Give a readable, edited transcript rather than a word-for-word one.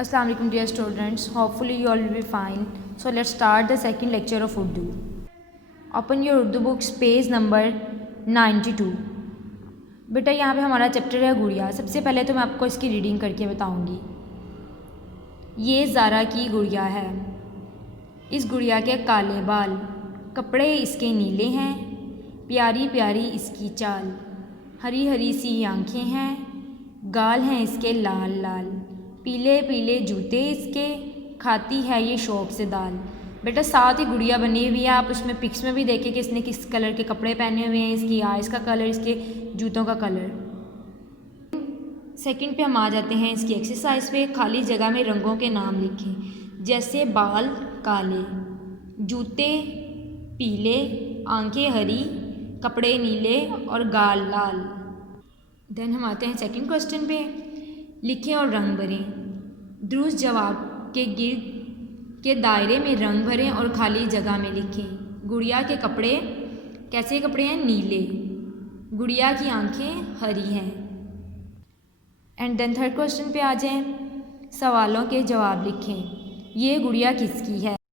Assalamu alaikum dear students, hopefully you all will be fine. So let's start the second lecture of Urdu. Open your Urdu books page number 92. बेटा यहाँ पे हमारा chapter है गुड़िया। सबसे पहले तो मैं आपको इसकी रीडिंग करके बताऊँगी। ये ज़ारा की गुड़िया है, इस गुड़िया के काले बाल, कपड़े इसके नीले हैं, प्यारी प्यारी इसकी चाल, हरी हरी सी आँखें हैं, गाल हैं इसके लाल लाल, पीले पीले जूते इसके, खाती है ये शौक़ से दाल। बेटा साथ ही गुड़िया बनी हुई है, आप उसमें पिक्स में भी देखें कि इसने किस कलर के कपड़े पहने हुए हैं, इसकी आइस का कलर, इसके जूतों का कलर। सेकंड पे हम आ जाते हैं इसकी एक्सरसाइज पे। खाली जगह में रंगों के नाम लिखें, जैसे बाल काले, जूते पीले, आंखें हरी, कपड़े नीले और गाल लाल। देन हम आते हैं सेकंड क्वेश्चन पे। लिखें और रंग भरें। दुरुस्त जवाब के गिर्द के दायरे में रंग भरें और खाली जगह में लिखें। गुड़िया के कपड़े कैसे कपड़े हैं? नीले। गुड़िया की आंखें हरी हैं। एंड देन थर्ड क्वेश्चन पे आ जाएं। सवालों के जवाब लिखें। ये गुड़िया किसकी है?